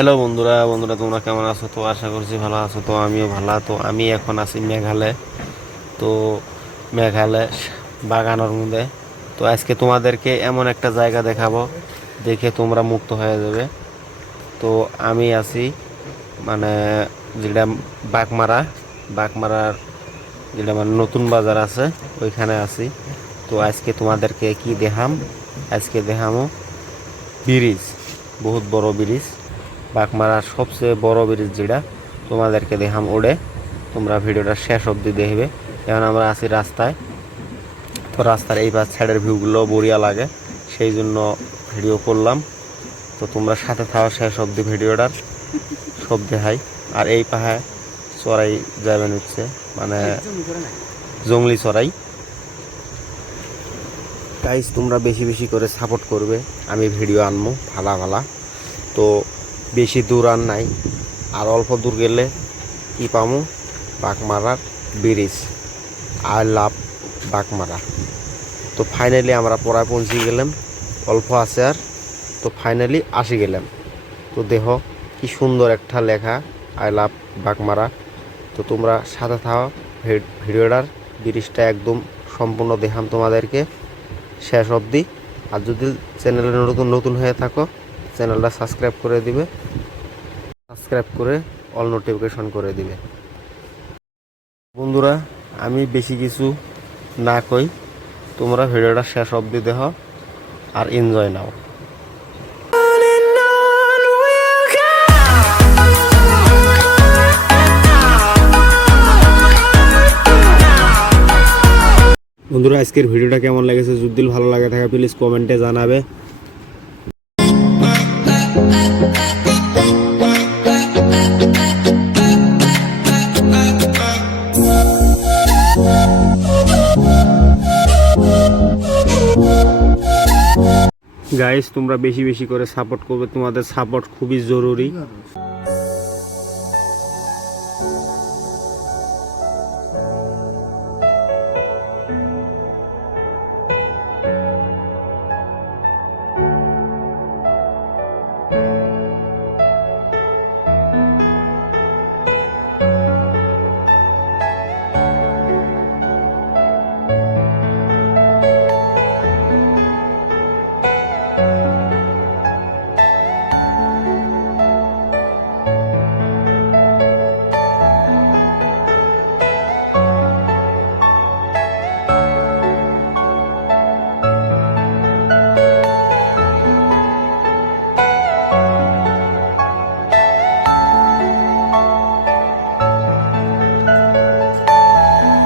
Hello বন্ধুরা বন্ধুরা তোমরা কেমন আছো? তো আশা করছি ভালো আছো। তো আমিও ভালো। তো আমি এখন আছি মেঘালয়। তো মেঘালয় বাগানের মধ্যে। তো আজকে তোমাদেরকে এমন একটা জায়গা দেখাবো, দেখে তোমরা মুক্ত হয়ে যাবে। তো আমি আছি মানে যেটা বাগমারা বাগমারার যেটা মানে নতুন বাজার আছে ওইখানে আছি। তো আজকে তোমাদেরকে কি দেখাম? আজকে দেখামো ব্রিজ, বহুত বড় ব্রিজ, বাগমারার সবচেয়ে বড় ব্রিজ যেটা তোমাদেরকে দেখাম ওড়ে। তোমরা ভিডিওটা শেষ অবধি দেখবে। এখন আমরা আছি রাস্তায়। তো রাস্তার এই পাশ সাইডের ভিউগুলো বড়িয়া লাগে, সেই জন্য ভিডিও করলাম। তো তোমরা সাথে থাকো শেষ অবধি ভিডিওটার, সব দেখাই। আর এই পাহাড় চড়াই যাবেন হচ্ছে মানে জঙ্গলি চড়াই। গাইস তোমরা বেশি বেশি করে সাপোর্ট করবে, আমি ভিডিও আনবো ভালা ভালা। তো বেশি দূর আর নাই, আর অল্প দূর গেলে কি পামু? বাগমারার ব্রিজ। I love Bagmara. তো ফাইনালি আমরা পড়ায় পৌঁছে গেলাম, অল্প আছে আর। তো ফাইনালি আসি গেলাম। তো দেখো কি সুন্দর একটা লেখা, আই লাভ বাগমারা। তো তোমরা সাথে থাকো ভিডিওটার, ব্রিজটা একদম সম্পূর্ণ দেখাম তোমাদেরকে শেষ অবধি। আর যদি চ্যানেলে নতুন নতুন হয়ে থাকো, চ্যানেলটা সাবস্ক্রাইব করে দিবে, সাবস্ক্রাইব করে অল নোটিফিকেশন করে দিবে। বন্ধুরা আমি বেশি কিছু না কই, তোমরা ভিডিওটা শেষ অবধি দেখো আর এনজয় নাও। বন্ধুরা আজকের ভিডিওটা কেমন লেগেছে? যদি ভালো লাগে থাকে প্লিজ কমেন্টে জানাবে। গাইস তোমরা বেশি বেশি করে সাপোর্ট করবে, তোমাদের সাপোর্ট খুবই জরুরি।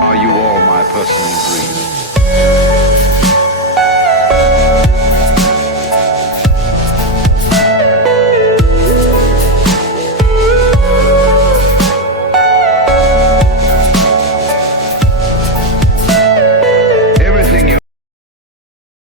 Are you all my personal dreams?